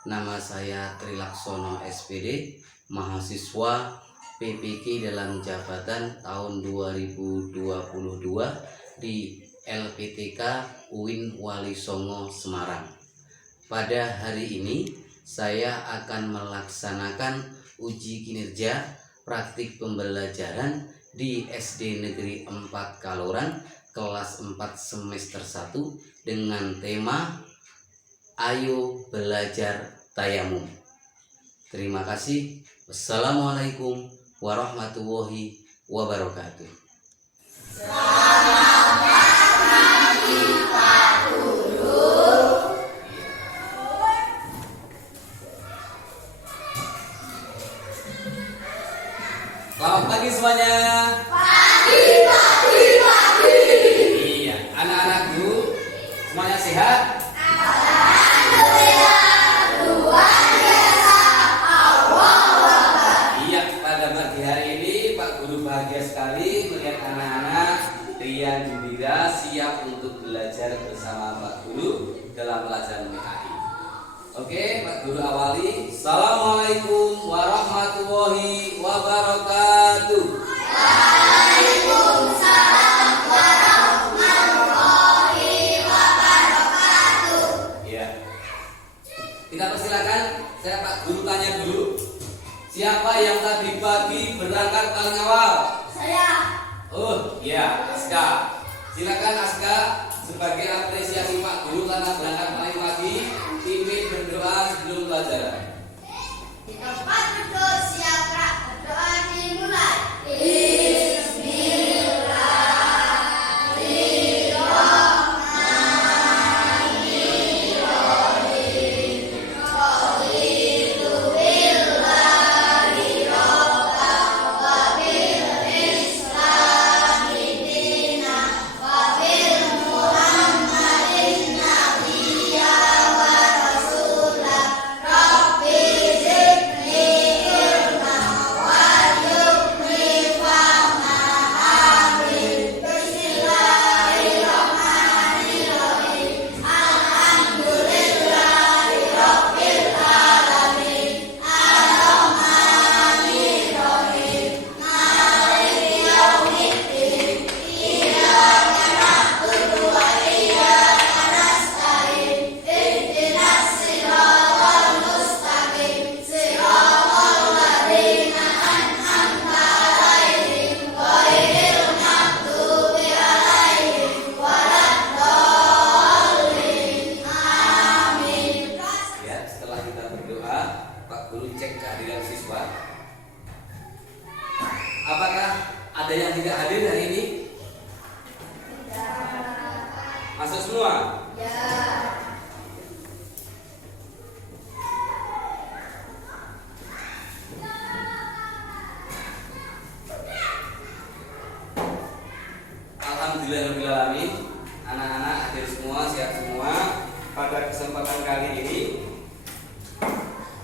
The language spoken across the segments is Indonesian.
Nama saya Trilaksono SPD, mahasiswa PPK dalam jabatan tahun 2022 di LPTK UIN Wali Songo Semarang. Pada hari ini saya akan melaksanakan uji kinerja praktik pembelajaran di SD Negeri 4 Kaloran kelas 4 semester 1 dengan tema Ayo Belajar Tayamum. Terima kasih. Wassalamualaikum warahmatullahi wabarakatuh. Selamat pagi Pak Guru. Selamat pagi semuanya. Pagi. Iya, anak-anakku semuanya sehat? Iya, pada pagi hari ini Pak Guru bahagia sekali melihat anak-anak riang gembira siap untuk belajar bersama Pak Guru dalam pelajaran PKI. Oke, Pak Guru awali. Assalamualaikum warahmatullahi wabarakatuh. Waalaikumsalam warahmatullahi wabarakatuh. Iya. Kita persilakan, saya Pak Guru tanya dulu. Siapa yang tadi pagi berangkat paling awal? Saya. Oh, iya, Aska. Silakan Aska, sebagai apresiasi Pak Guru karena berangkat paling pagi, pimpin berdoa sebelum pelajaran. Di tempat duduk siap Kak. Berdoa dimulai. Apakah ada yang tidak hadir hari ini? Masuk semua? Alhamdulillahirrahmanirrahim. Anak-anak hadir semua, siap semua. Pada kesempatan kali ini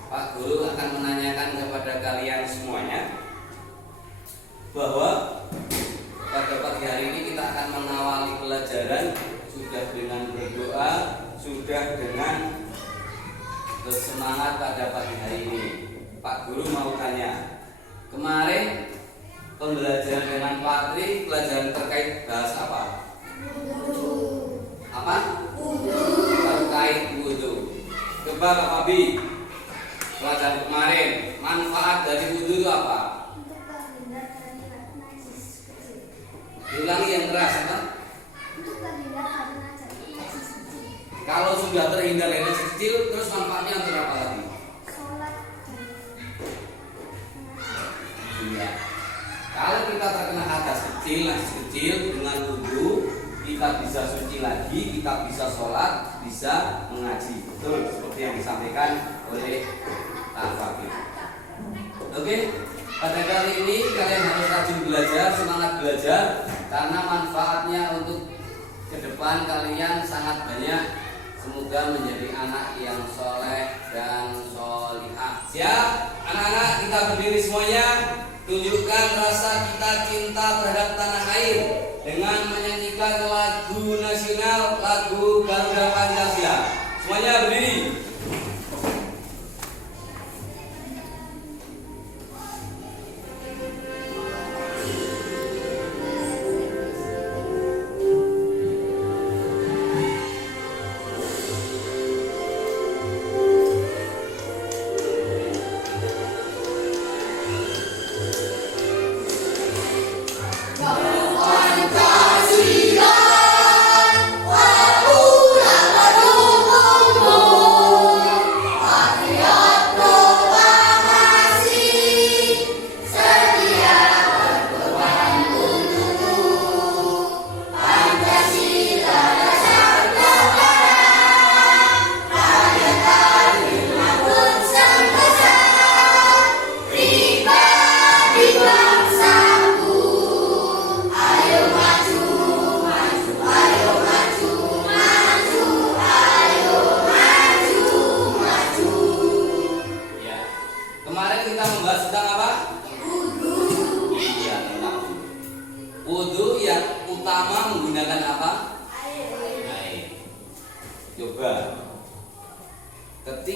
Pak Guru akan menanyakan kepada kalian semuanya bahwa pada pagi hari ini kita akan mengawali pelajaran sudah dengan berdoa, sudah dengan bersemangat pada pagi hari ini. Pak Guru mau tanya, kemarin pembelajaran dengan Pak Tri pelajaran terkait bahasa apa? Apa? Terkait wudu. Coba Kak Fabi, pelajaran kemarin manfaat dari wudu itu apa? Ulangi yang keras apa? Kalau sudah terhindar dari najis kecil, terus manfaatnya untuk apa lagi? Iya. Kalau kita terkena hadas kecil, najis kecil dengan wudu, kita bisa suci lagi, kita bisa sholat, bisa mengaji. Betul, seperti yang disampaikan oleh Kak Fakir. Oke, pada kali ini kalian harus rajin belajar, semangat belajar, karena manfaatnya untuk ke depan kalian sangat banyak. Semoga menjadi anak yang soleh dan solihah. Siap? Anak-anak, kita berdiri semuanya. Tunjukkan rasa kita cinta terhadap tanah air dengan menyanyikan lagu nasional, lagu Garuda Pancasila. Semuanya berdiri.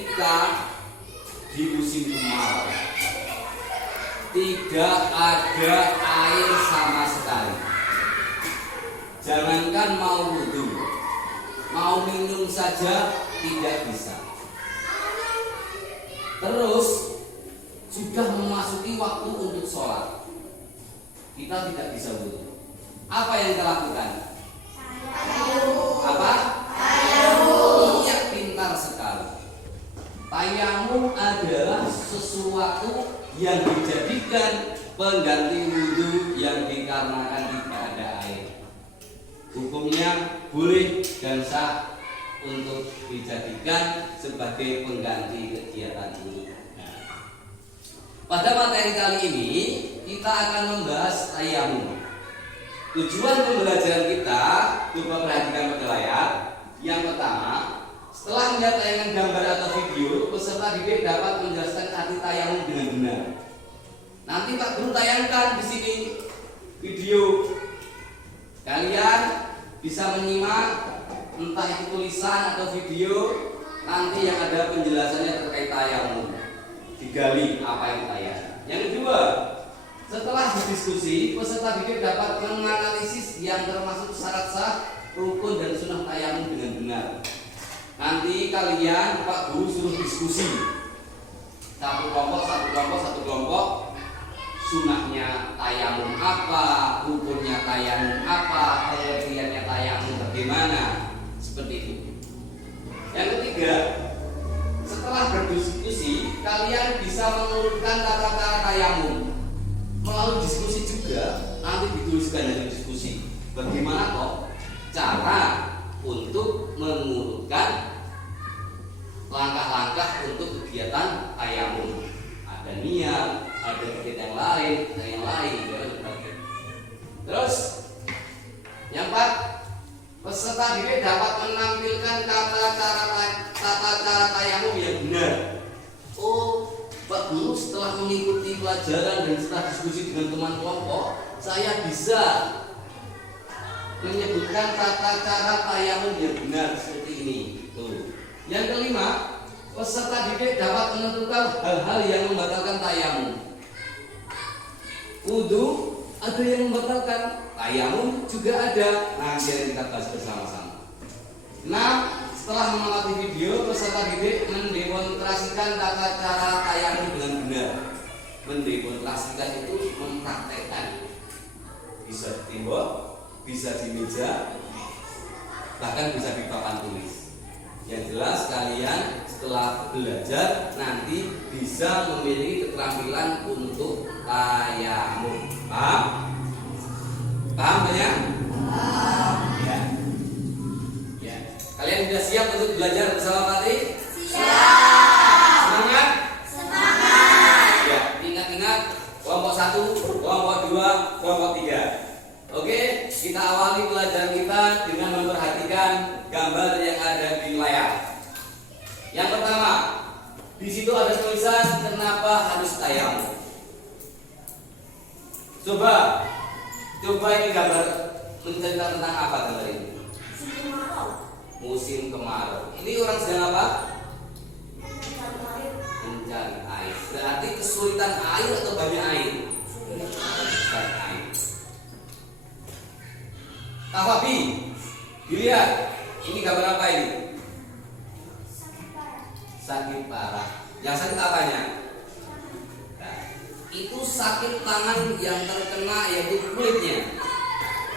ketika di musim kemarau tidak ada air sama sekali, jangankan mau wudhu, mau minum saja tidak bisa. Terus sudah memasuki waktu untuk sholat, kita tidak bisa wudhu. Apa yang kita lakukan? Apa? Iya, pintar sekali. Tayamum adalah sesuatu yang dijadikan pengganti wudhu yang dikarenakan tidak ada air. Hukumnya boleh dan sah untuk dijadikan sebagai pengganti kegiatan wudhu. Pada materi kali ini kita akan membahas tayamum. Tujuan pembelajaran kita, coba perhatikan pada layar. Yang pertama, setelah melihat tayangan gambar atau video, peserta didik dapat menjelaskan arti tayamum dengan benar. Nanti Pak Guru tayangkan di sini video. Kalian bisa menyimak entah itu tulisan atau video, nanti yang ada penjelasannya terkait tayamum. Digali apa yang tayang. Yang kedua, setelah berdiskusi, peserta didik dapat menganalisis yang termasuk syarat sah, rukun dan sunnah tayamum dengan benar. Nanti kalian Pak Guru suruh diskusi. Satu kelompok, sunnahnya tayamum apa, rukunnya tayamum apa, pengertiannya tayamum bagaimana, seperti itu. Yang ketiga, setelah berdiskusi, kalian bisa mengurutkan tata cara tayamum. Melalui diskusi juga, nanti dituliskan dari diskusi. Bagaimana kok cara untuk mengurutkan langkah-langkah untuk kegiatan tayamum? Ada niat, ada kegiatan yang lain, dan yang lain. Terus, yang keempat, peserta didik dapat menampilkan tata cara tayamum yang benar. Oh, Pak Guru setelah mengikuti pelajaran dan setelah diskusi dengan teman kelompok, saya bisa menyebutkan tata cara tayamum yang benar seperti ini. Tuh. Yang kelima, peserta didik dapat menentukan hal-hal yang membatalkan tayamum. Wudhu ada yang membatalkan, tayamum juga ada. Nah, biar kita bahas bersama-sama. Nah, setelah mengamati video, peserta didik mendemonstrasikan tata cara tayamum dengan benar. Mendemonstrasikan itu mempraktekkan. Bisa di tembok, bisa di meja, bahkan bisa di papan tulis. Yang jelas kalian setelah belajar nanti bisa memiliki keterampilan untuk tayamum. Paham? Paham ya? Ya. Ya. Kalian sudah siap untuk belajar bersama Fatih? Siap. Semangat? Semangat. Ya, ingat-ingat kelompok 1, kelompok 2, kelompok 3. Oke, kita awali pelajaran kita dengan memperhatikan gambar yang ada di layar. Yang pertama, di situ ada tulisan kenapa harus tayamum. Coba ini gambar menceritakan tentang apa gambar ini? Musim kemarau. Ini orang sedang apa? Mencari air. Berarti kesulitan air atau banyak air? Kesulitan air. Kak Fabi, dilihat ini gambar apa ini? Sakit parah. Yang sakit apanya? Nah, itu sakit tangan yang terkena yaitu kulitnya,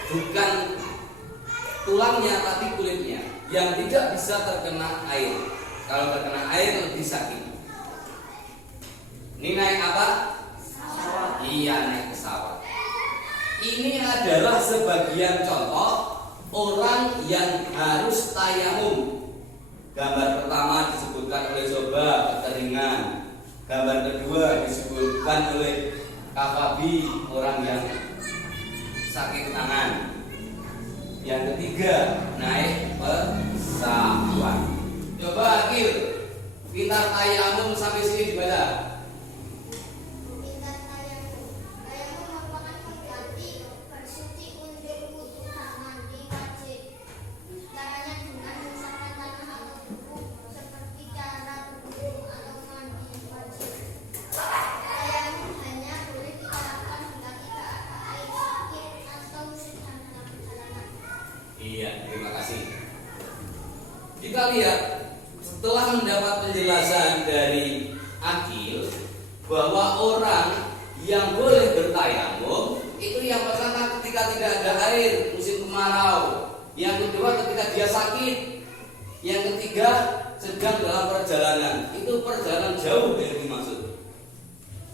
bukan tulangnya tapi kulitnya yang tidak bisa terkena air. Kalau terkena air lebih sakit. Ini naik apa? Pesawat. Iya, naik pesawat. Ini adalah sebagian contoh orang yang harus tayamum. Gambar pertama disebutkan oleh Soba kekeringan. Gambar kedua disebutkan oleh Kak Fabi orang yang sakit tangan. Yang ketiga naik pesawat. Coba Akil, kita tayamum sampai sini gimana? dari akil bahwa orang yang boleh bertayamum itu yang pertama ketika tidak ada air musim kemarau, yang kedua ketika dia sakit, yang ketiga sedang dalam perjalanan. Itu perjalanan jauh yang dimaksud.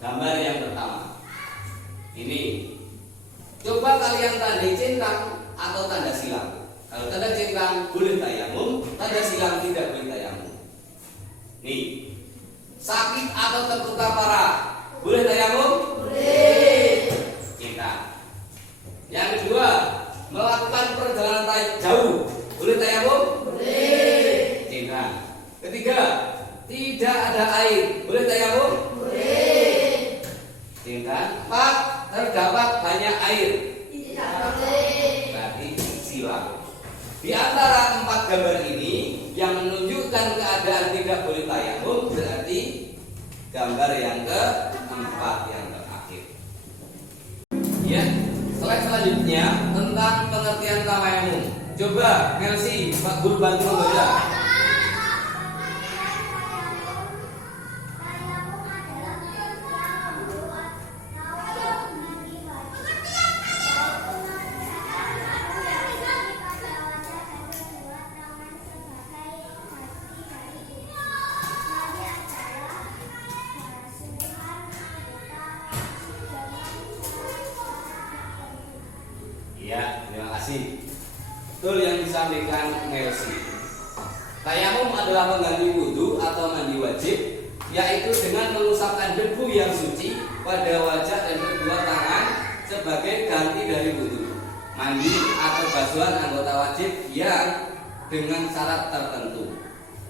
Gambar yang pertama ini, coba kalian tandai centang atau tanda silang. Kalau tanda centang boleh tayamum, tanda silang tidak boleh tayamum. Nih, sakit atau terluka parah boleh tayamum? Boleh. Kita. Yang kedua, melakukan perjalanan jauh boleh tayamum? Boleh. Kita. Ketiga, tidak ada air boleh tayamum? Boleh. Kita. Empat, terdapat banyak air tidak boleh. Berarti silang. Di antara empat gambar ini yang menunjukkan keadaan tidak boleh tayamum berarti gambar yang keempat yang terakhir. Ya, slide selanjutnya tentang pengertian tayamum. Coba Melsi, Pak Guru bantu membaca. Ya, terima kasih. Betul yang disampaikan Melsi. Tayamum adalah mengganti wudhu atau mandi wajib, yaitu dengan mengusapkan debu yang suci pada wajah dan kedua tangan sebagai ganti dari wudhu, mandi atau basuhan anggota wajib yang dengan syarat tertentu.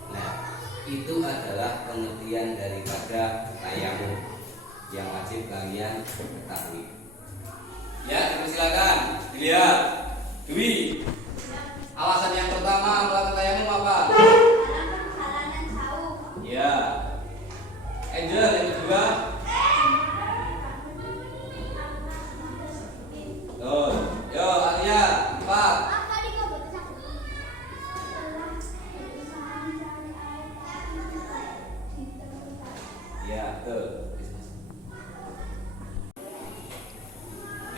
Nah, itu adalah pengertian daripada tayamum yang wajib kalian ketahui. Ya, silakan dilihat. Dwi, alasan yang pertama melakukan tayamum apa? Ya. Angel yang kedua. Tuh, yo Alia, 4. Ya, betul.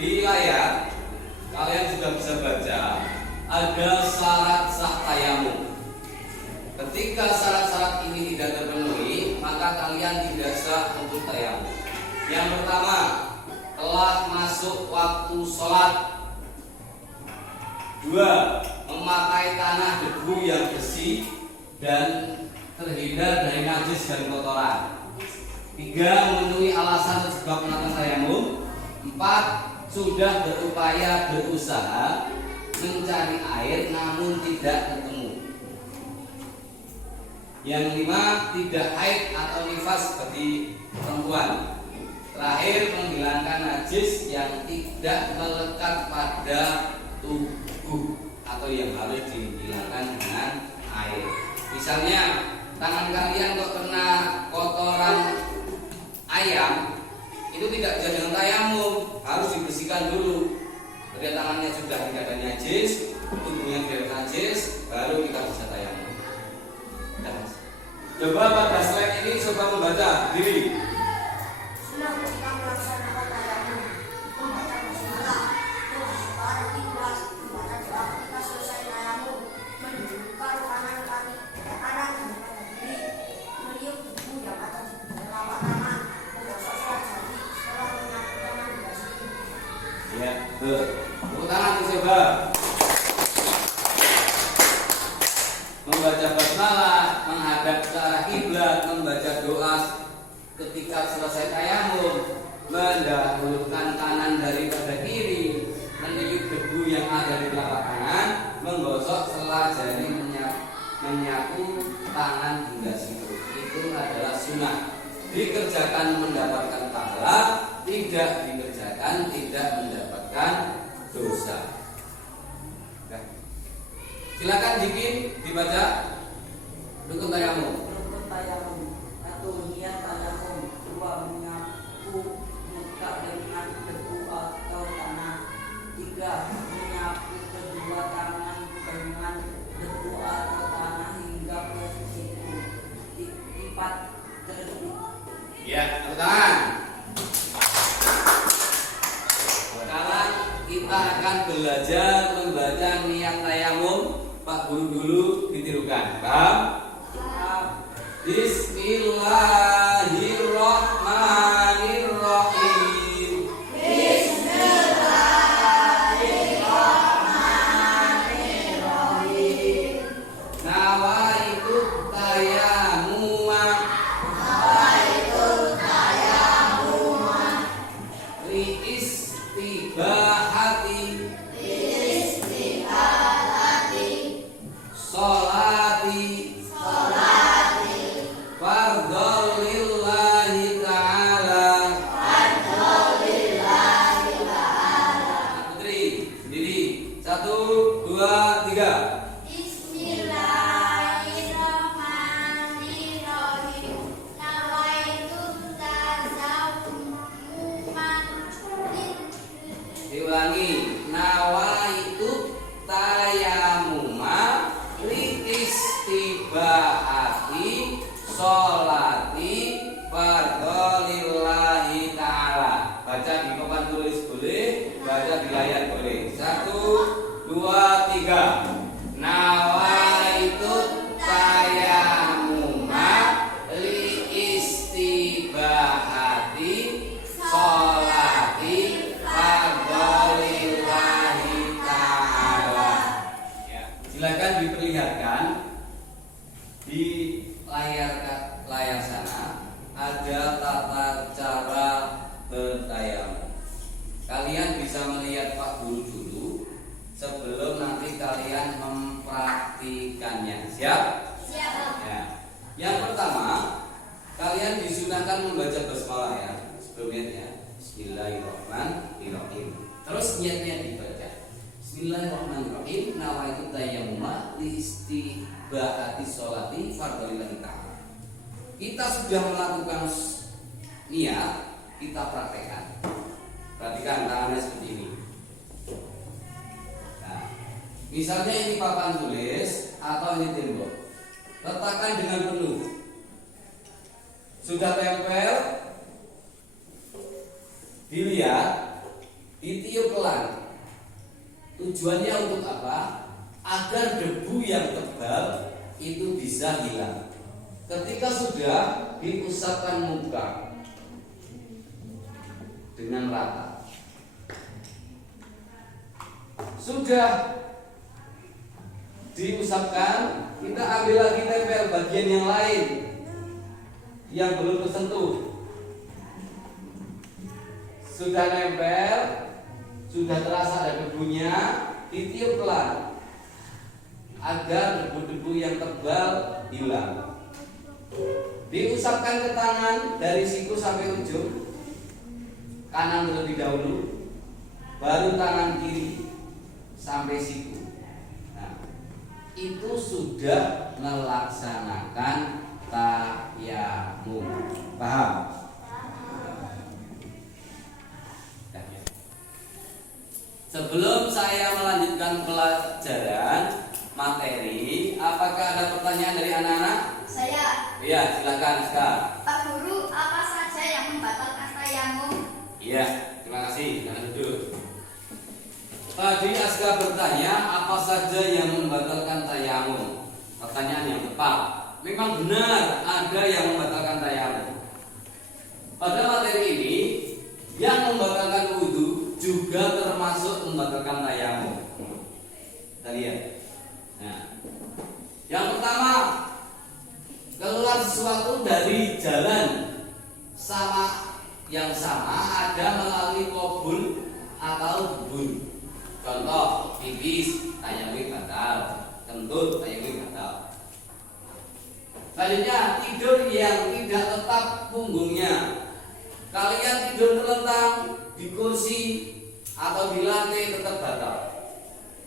Di layar kalian sudah bisa baca ada syarat sah tayamum. Ketika syarat-syarat ini tidak terpenuhi, maka kalian tidak sah untuk tayamum. Yang pertama, telah masuk waktu sholat. 2. Memakai tanah debu yang bersih dan terhindar dari najis dan kotoran. 3. Memenuhi alasan sebab melakukan tayamum. 4. Sudah berupaya berusaha mencari air namun tidak ketemu. Yang 5, tidak haid atau nifas bagi perempuan. Terakhir, menghilangkan najis yang tidak melekat pada tubuh atau yang harus dihilangkan dengan air. Misalnya, tangan kalian kok kena kotoran ayam, itu tidak bisa dengan tayamum, harus dibersihkan dulu. Ketika tangannya sudah tidak ada najis, tubuhnya tidak ada najis, baru kita bisa tayamum. Coba pada slide ini coba membaca diri. Sunnah ketika melaksanakan tayamum, membaca bismillah, terus para ikhlas, membaca doa ketika selesai tayamum, mendudukan kanan kaki kanan menggunakan kiri, meniup debu yang ada di telapak tangan, menggosok jari setelah menyapu tangan dikasih gigi. Ya, betul. Tepuk tangan coba. Membaca basmalah, menghadap ke arah kiblat, membaca doa ketika selesai tayamum, mendahulukan kanan daripada kiri, meniup debu yang ada di telapak tangan, menggosok sela jari, menyapu tangan hingga siku. Itu adalah sunnah. Dikerjakan mendapatkan pahala, tidak dikerjakan tidak mendapatkan dosa. Silakan Jikin dibaca rukun tayamum. Rukun tayamum atau niat tayamum. 2. Menyapu muka dengan debu atau tanah. 3. Menyapu kedua tangan dengan debu atau tanah hingga ke siku. 4. Ya, tepuk tangan. Sekarang kita akan belajar membaca niat tayamum. Pak Guru dulu ditirukan. Paham? Bismillahirrahmanirrahim. Nawaitu tayamuma li istibahati sholati fardhol lillahi ta'ala. Putri sendiri. 1, 2, 3. Bismillahirrahmanirrahim. Nawaitu tazawuman Diulangi. Nawaitu tayamuma li istibahati sholati fardholillahi ta'ala. Baca di papan tulis boleh, baca di layar boleh. 1, 2, 3. Nawaitu tayamuma li istibahati sholati fardholillahi ta'ala. Ya, silakan diperlihatkan di layar sana ada tata cara bertayamum. Kalian bisa melihat Pak Guru dulu sebelum nanti kalian mempraktikannya. Siap? Siap. Ya. Yang pertama, kalian disunahkan membaca basmalah ya. Sebelumnya ya. Bismillahirrahmanirrahim. Terus niatnya dibaca. Bismillahirrahmanirrahim. Nawaitu tayammuma li istibahati sholati fardholillahi ta'ala. Kita sudah melakukan niat, kita praktekkan. Perhatikan tangannya seperti ini. Nah, misalnya ini papan tulis atau ini tembok. Letakkan dengan penuh. Sudah tempel, dilihat, ditiup pelan. Tujuannya untuk apa? Agar debu yang tebal itu bisa hilang. Ketika sudah diusapkan muka dengan rata, sudah diusapkan, kita ambil lagi tempel bagian yang lain yang belum tersentuh. Sudah nempel, sudah terasa ada debunya, ditiup pelan agar debu-debu yang tebal hilang. Diusapkan ke tangan dari siku sampai ujung, kanan terlebih dahulu, baru tangan kiri sampai siku. Nah, itu sudah melaksanakan tayamum. Paham? Sebelum saya melanjutkan pelajaran materi, apakah ada pertanyaan dari anak-anak? Saya. Iya, silakan sekarang. Pak Guru, apa saja yang membatalkan tayamum? Iya, terima kasih. Jangan duduk. Tadi Aska bertanya apa saja yang membatalkan tayamum. Pertanyaan yang tepat. Memang benar ada yang membatalkan tayamum. Pada materi ini, yang membatalkan wudhu juga termasuk membatalkan tayamum. Kita lihat. Nah, yang pertama, keluar sesuatu dari jalan yang sama ada melalui kobul atau bubur. Contoh, pipis, tayamum batal, kentut, tayamum batal. Selanjutnya, tidur yang tidak tetap punggungnya. Kalian tidur terlentang di kursi atau di lantai tetap batal.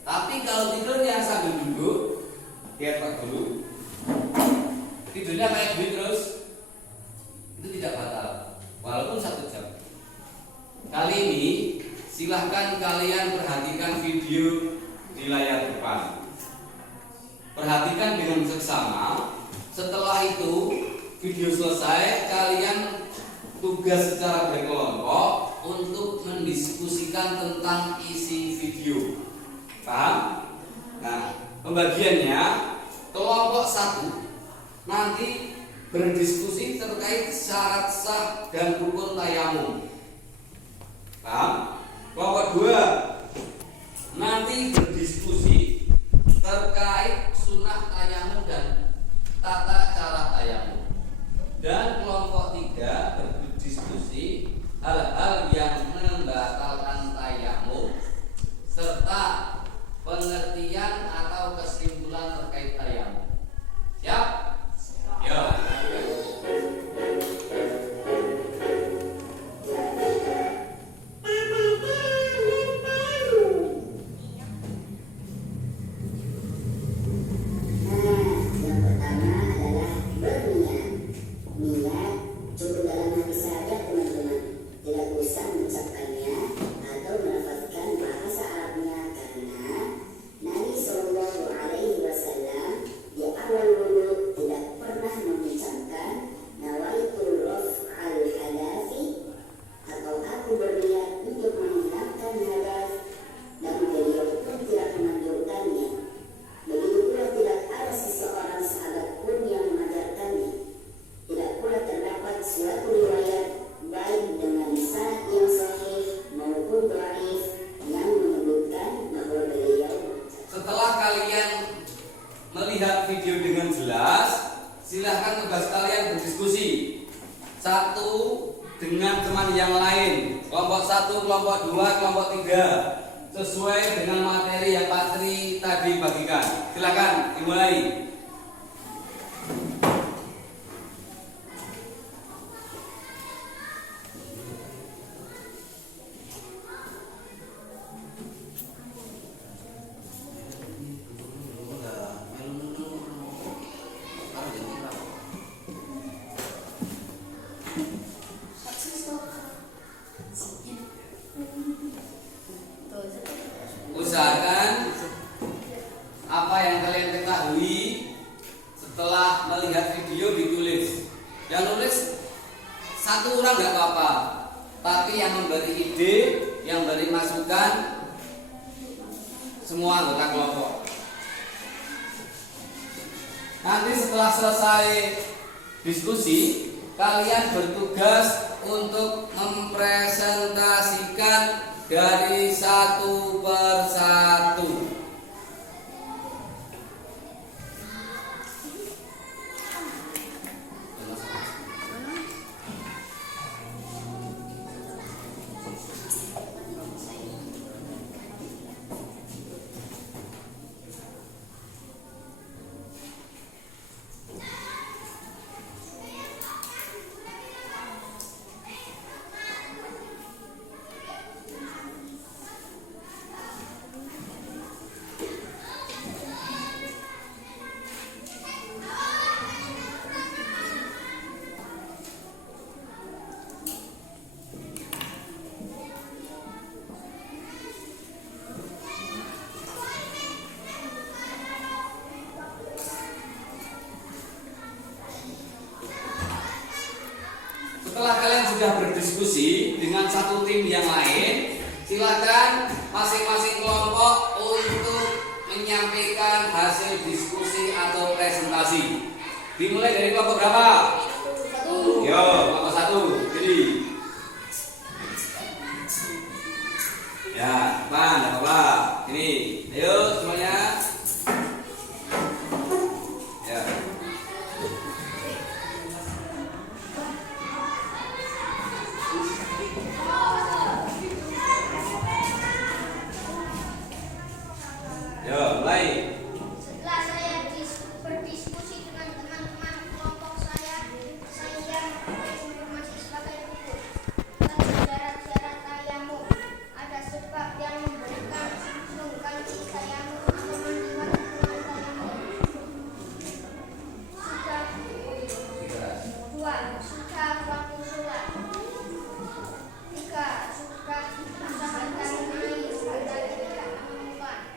Tapi kalau tidurnya sambil duduk, lihat Pak Guru, tidurnya kayak gini terus, itu tidak batal, walaupun 1 jam. Kali ini silahkan kalian perhatikan video di layar depan. Perhatikan dengan seksama. Setelah itu video selesai, kalian tugas secara berkelompok untuk mendiskusikan tentang isi video. Paham? Nah, pembagiannya kelompok 1 nanti berdiskusi terkait syarat sah dan rukun tayamum. Paham? Kelompok 2 nanti berdiskusi terkait sunnah tayamum dan tata cara tayamum. Dan kelompok 3 berdiskusi hal-hal yang membatalkan tayamum serta pengertian atau kesimpulan terkait tayamum. Siap? Ya. Melihat video dengan jelas, silahkan tugas kalian berdiskusi satu dengan teman yang lain, kelompok 1, kelompok 2, kelompok 3, sesuai dengan materi yang Pak Tri tadi bagikan. Silakan dimulai. Usahakan apa yang kalian ketahui setelah melihat video ditulis. Yang nulis satu orang nggak apa-apa, tapi yang memberi ide, yang memberi masukan semua anggota kelompok. Nanti setelah selesai diskusi, kalian bertugas untuk mempresentasikan dari satu persatu. Setelah kalian sudah berdiskusi dengan satu tim yang lain, silakan masing-masing kelompok untuk menyampaikan hasil diskusi atau presentasi. Dimulai dari kelompok berapa? Yo, kelompok 1. Jadi ya, Pan, apa? Ini, ayo semuanya. Ya. Yo, mulai. Setelah saya berdiskusi dengan teman-teman kelompok saya memperoleh informasi sebagai berikut. Tentang syarat-syarat tayamum. Ada sebab yang memberikan mengganti tayamum atau mandi wajib dengan tayamum. Sudah waktu sholat. 3. Sudah usahakan air agar tidak menemukan.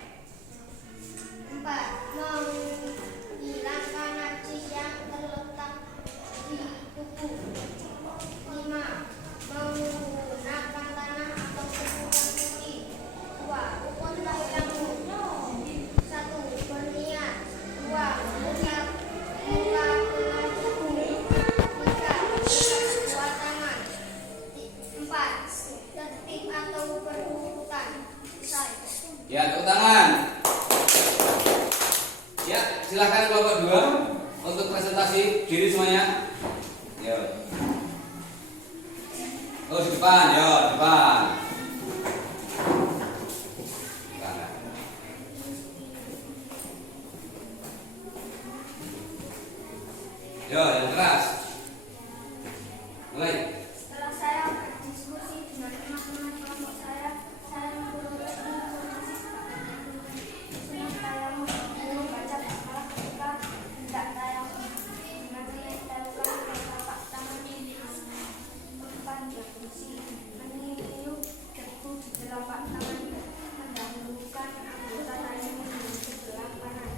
4. Menghilangkan najis yang terletak di Yo. Oh, di depan, yo, depan. Kanan. Yo, yang keras. Mulai. Setelah saya berdiskusi dengan teman-teman kelompok saya memperoleh informasi senang tayamum membaca basmalah ketika hendak tayamum dengan menempelkan telapak tangan di depan kursi, meniup debu di telapak tangan, mendahulukan anggota tayamum di sebelah kanan,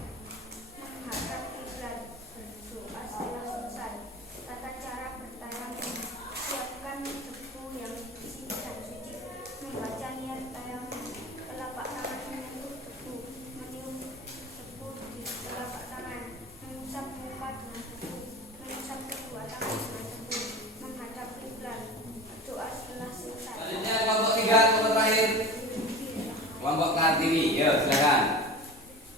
menghadap kiblat, berdoa setelah selesai. Tata cara bertayamum: siapkan debu yang bersih dan suci, membaca niat tayamum, telapak tangan menyentuh debu, meniup debu di telapak tangan, mengusap muka dengan debu, mengusap kedua tangan dengan debu, menghadap kiblat, berdoa setelah selesai. Selanjutnya kelompok 3, kelompok terakhir. Kelompok Kartini, yo silakan.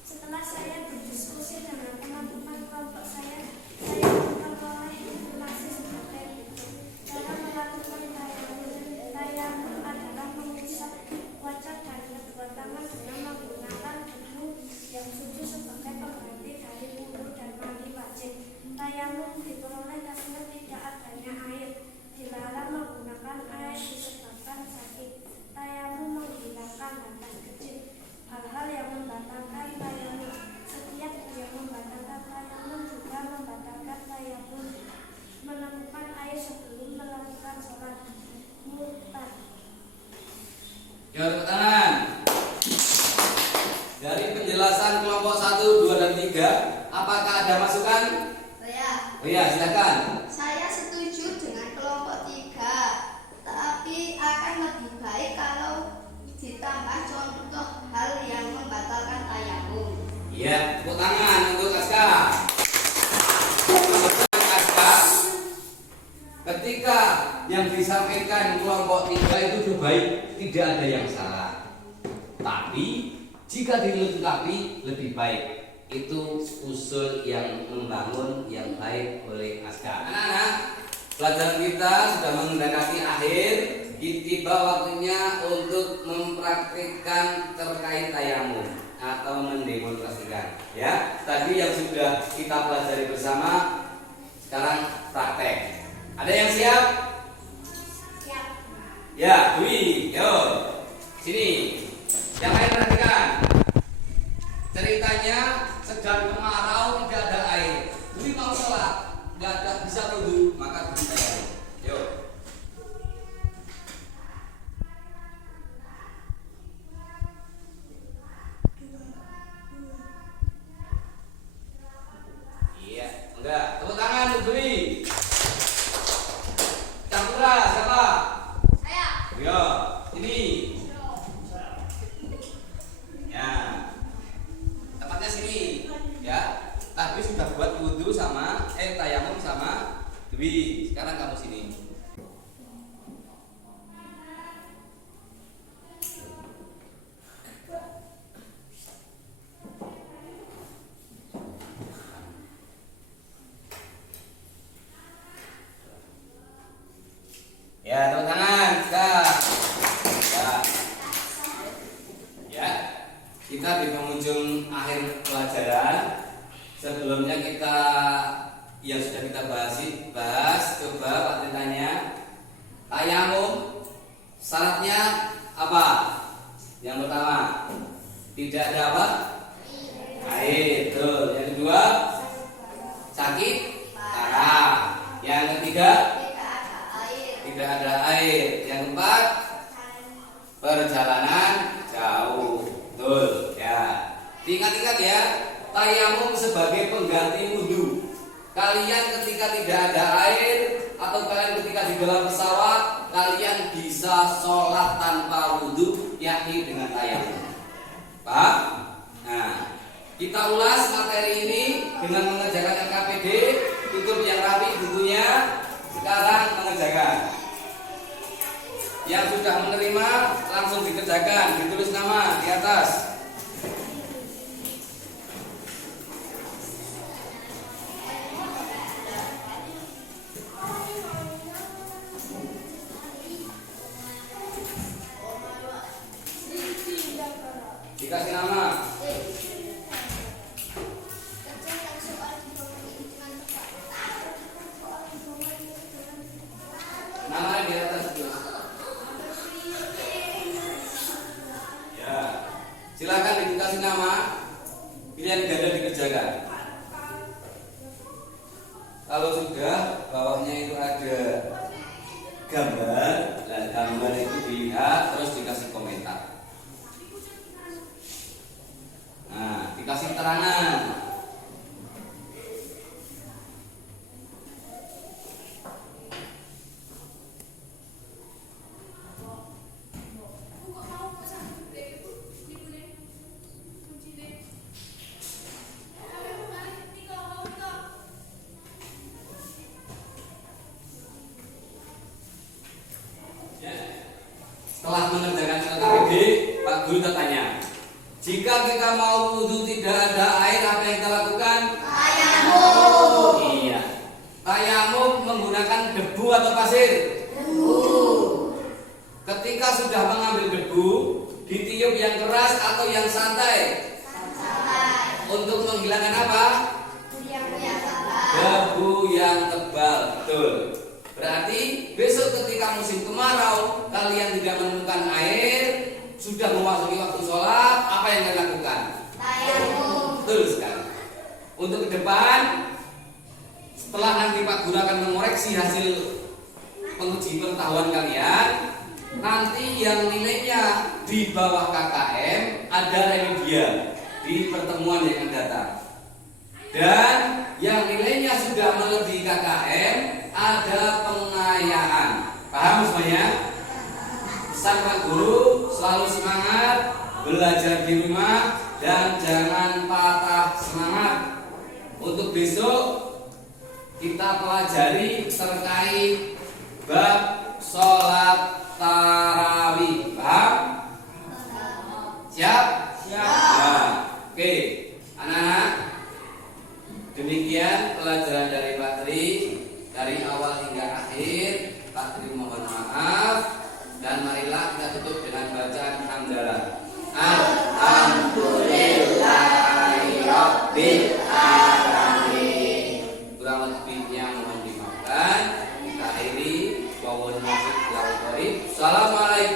Setelah saya berdiskusi dengan teman-teman kelompok saya memperoleh informasi sebagai berikut. Cara melakukan tayamum adalah mengusap wajah dan kedua tangan dengan menggunakan debu yang suci sebagai pengganti dari wudu dan mandi wajib. Tayamum diperoleh karena tidak adanya air. Dilarang menggunakan air disebabkan sakit. Tayamum menghilangkan hadas kecil. Hal-hal yang membatalkan tayamum: setiap yang membatalkan tayamum juga membatalkan tayamum. Menemukan air sebelum melakukan sholat murtad. Yo, tepuk tangan. Dari penjelasan kelompok 1, 2, dan 3, apakah ada masukan? Oh iya, silakan. Saya setuju dengan kelompok 3, tapi akan lebih baik kalau ditambah contoh hal yang membatalkan tayamum. Iya, tepuk tangan untuk Aska. Aska, ketika yang disampaikan kelompok 3 itu sudah baik, tidak ada yang salah. Tapi jika dilengkapi lebih baik. Itu usul yang membangun yang baik oleh Aska. Anak-anak, pelajaran kita sudah mendekati akhir. Tiba waktunya untuk mempraktikkan terkait tayamum atau mendemonstrasikan. Ya, tadi yang sudah kita pelajari bersama, sekarang praktek. Ada yang siap? Siap. Ya, Dwi, yo, sini. Yang lain perhatikan. Ceritanya sedang kemarau, tidak ada air. Dwi mau sholat, nggak ada bisa wudhu, maka Dwi tayamum. Yo. Iya, enggak. Tepuk tangan untuk Dwi. Campura siapa? Saya. Yo, ini. Ya. Tempatnya sini, ya. Tadi sudah buat wudhu sama tayamum sama Dwi. Sekarang kamu sini. Ya, tepuk tangan. Ya. Kita di penghujung akhir pelajaran. Sebelumnya kita yang sudah kita bahas, coba Pak tanya. Tayamum syaratnya apa? Yang pertama, tidak ada apa? Air. Betul. Yang kedua, sakit parah. Yang ketiga, tidak ada air. Yang keempat, perjalanan jauh. Betul, ya. Ingat-ingat ya, tayamum sebagai pengganti wudhu. Kalian ketika tidak ada air atau kalian ketika di dalam pesawat, kalian bisa sholat tanpa wudhu, yakni dengan tayamum. Paham? Nah, kita ulas materi ini dengan mengerjakan LKPD. Tutup yang rapi bukunya. Sekarang mengerjakan. Yang sudah menerima langsung dikerjakan, ditulis nama di atas. gambar. Nah, gambar itu dilihat terus dikasih komentar. Nah, dikasih keterangan. Setelah mengerjakan LKPD, Pak Guru bertanya, jika kita mau wudhu tidak ada air, apa yang kita lakukan? Tayamum. Iya. Tayamum menggunakan debu atau pasir? Debu. Ketika sudah mengambil debu, ditiup yang keras atau yang santai? Santai. Untuk menghilangkan apa? Yang sabar. Debu yang tebal. Betul. Berarti besok ketika musim kemarau, kalian tidak menemukan air, sudah memasuki waktu sholat, apa yang kalian lakukan? Tayamum. Betul sekali. Untuk ke depan, setelah nanti Pak Guru akan mengoreksi hasil penguji pengetahuan kalian, nanti yang nilainya di bawah KKM ada remedial di pertemuan yang akan datang. Dan yang nilainya sudah melebihi KKM ada pengayaan. Paham semuanya? Pesan Pak Guru, selalu semangat, belajar di rumah dan jangan patah semangat. Untuk besok kita pelajari terkait bab sholat tarawih. Paham? Siap? Siap. Ya. Oke, anak-anak, demikian pelajaran dari Pak Tri. Dari awal hingga akhir, Pak Tri mohon maaf. Dan marilah kita tutup dengan bacaan hamdalah. Alhamdulillahirabbil alamin. Kurang lebihnya mohon dimaafkan. Kita akhiri. Assalamualaikum.